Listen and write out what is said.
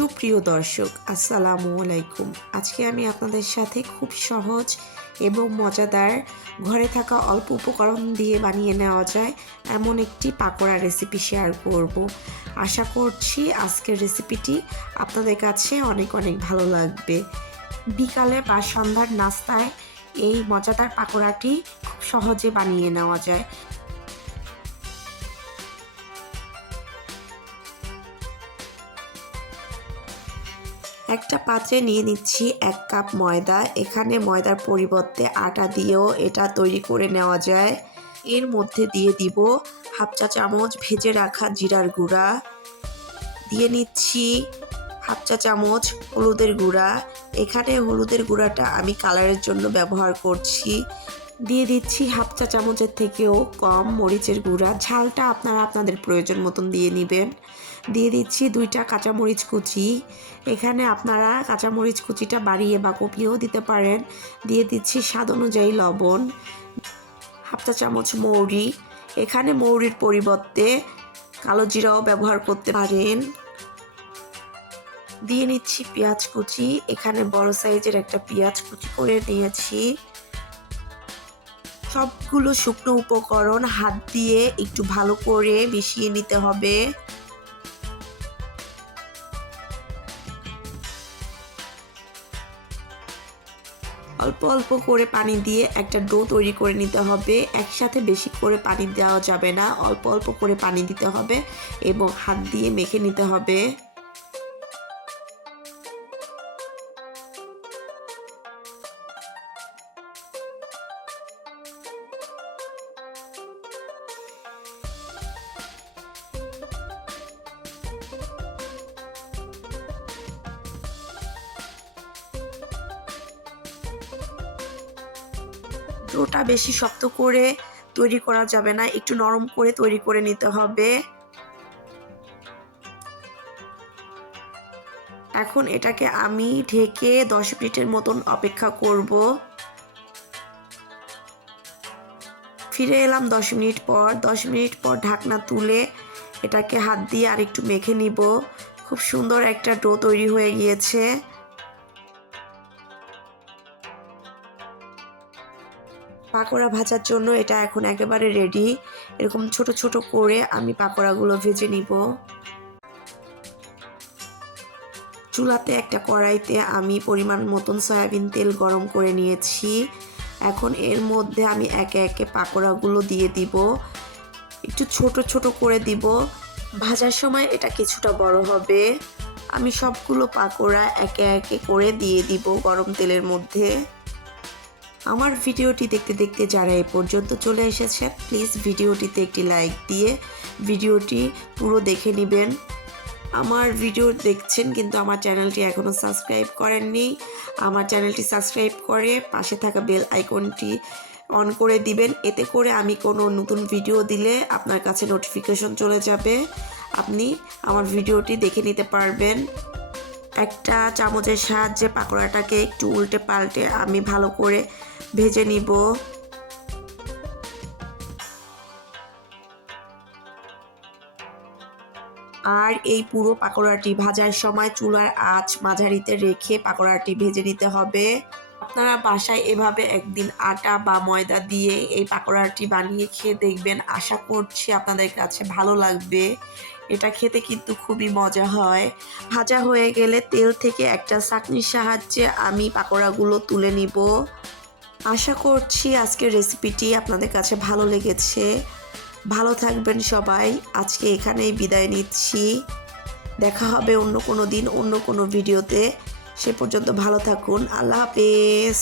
সুপ্রিয় দর্শক, আসসালামু আলাইকুম। আজকে আমি আপনাদের সাথে খুব সহজ এবং মজাদার, ঘরে থাকা অল্প উপকরণ দিয়ে বানিয়ে নেওয়া যায় এমন একটি পাকোড়া রেসিপি শেয়ার করব। আশা করছি আজকের রেসিপিটি আপনাদের কাছে অনেক অনেক ভালো লাগবে। বিকালে বা সন্ধ্যার নাস্তায় এই মজাদার পাকোড়াটি খুব সহজে বানিয়ে নেওয়া যায়। একটা পাত্রে নিয়ে নিচ্ছি 1 কাপ ময়দা। এখানে ময়দার পরিবর্তে আটা দিয়েও এটা তৈরি করে নেওয়া যায়। এর মধ্যে দিয়ে দিব হাফ চা চামচ ভেজে রাখা জিরার গুঁড়া, দিয়ে নিচ্ছি হাফ চা চামচ হলুদের গুঁড়া। এখানে হলুদের গুঁড়াটা আমি কালারের জন্য ব্যবহার করছি। দিয়ে দিচ্ছি হাফ চা চামচের থেকেও কম মরিচের গুঁড়া, ঝালটা আপনারা আপনাদের প্রয়োজন মতন দিয়ে নেবেন। দিয়ে দিচ্ছি 2টা কাঁচামরিচ কুচি। এখানে আপনারা কাঁচামরিচ কুচিটা বাড়িয়ে বা কমিয়েও দিতে পারেন। দিয়ে দিচ্ছি স্বাদ অনুযায়ী লবণ, হাফ চা চামচ মৌরি। এখানে মৌরির পরিবর্তে কালো জিরাও ব্যবহার করতে পারেন। দিয়ে নিচ্ছি পেঁয়াজ কুচি। এখানে বড় সাইজের একটা পেঁয়াজ কুচি করে নিয়েছি। সবগুলো শুকনো উপকরণ হাত দিয়ে একটু ভালো করে মিশিয়ে নিতে হবে। অল্প অল্প করে পানি দিয়ে একটা ডো তৈরি করে নিতে হবে। একসাথে বেশি করে পানি দেওয়া যাবে না, অল্প অল্প করে পানি দিতে হবে এবং হাত দিয়ে মেখে নিতে হবে। ডোটা বেশি শক্ত করে তৈরি করা যাবে না, একটু নরম করে তৈরি করে নিতে হবে। এখন এটাকে আমি ঢেকে 10 মিনিটের মতন অপেক্ষা করব। ফিরে এলাম 10 মিনিট পর। 10 মিনিট পর ঢাকনা তুলে এটাকে হাত দিয়ে আরেকটু মেখে নিব। খুব সুন্দর একটা ডো তৈরি হয়ে গিয়েছে। পাকোড়া ভাজার জন্য এটা এখন একেবারে রেডি। এরকম ছোট ছোট করে আমি পাকোড়াগুলো ভেজে নিব। চুলাতে একটা কড়াইতে আমি পরিমাণ মতন সয়াবিন তেল গরম করে নিয়েছি। এখন এর মধ্যে আমি একে একে পাকোড়াগুলো দিয়ে দিব। একটু ছোট ছোট করে দিব। ভাজার সময় এটা কিছুটা বড় হবে। আমি সবগুলো পাকোড়া একে একে করে দিয়ে দিব গরম তেলের মধ্যে। আমার ভিডিওটি দেখতে দেখতে যারা এ পর্যন্ত চলে এসেছে, প্লিজ ভিডিওটিতে একটি লাইক দিয়ে ভিডিওটি পুরো দেখে নেবেন। আমার ভিডিও দেখছেন কিন্তু আমার চ্যানেলটি এখনও সাবস্ক্রাইব করেননি, আমার চ্যানেলটি সাবস্ক্রাইব করে পাশে থাকা বেল আইকনটি অন করে দিবেন। এতে করে আমি কোনো নতুন ভিডিও দিলে আপনার কাছে নোটিফিকেশন চলে যাবে, আপনি আমার ভিডিওটি দেখে নিতে পারবেন। একটা চামচের সাহায্যে পাকোড়াটাকে একটু উল্টে পাল্টে আমি ভালো করে ভেজে নিব। আর এই পুরো পাকোড়াটি ভাজার সময় চুলার আঁচ মাঝারিতে রেখে পাকোড়াটি ভেজে নিতে হবে। আপনারা বাসায় এভাবে একদিন আটা বা ময়দা দিয়ে এই পাকোড়াটি বানিয়ে খেয়ে দেখবেন, আশা করছি আপনাদের কাছে ভালো লাগবে। এটা খেতে কিন্তু খুবই মজা হয়। ভাজা হয়ে গেলে তেল থেকে একটা ছাঁকনির সাহায্যে আমি পাকোড়াগুলো তুলে নিব। আশা করছি আজকের রেসিপিটি আপনাদের কাছে ভালো লেগেছে। ভালো থাকবেন সবাই। আজকে এখানেই বিদায় নিচ্ছি। দেখা হবে অন্য কোনো দিন অন্য কোনো ভিডিওতে। সে পর্যন্ত ভালো থাকুন। আল্লাহ হাফেজ।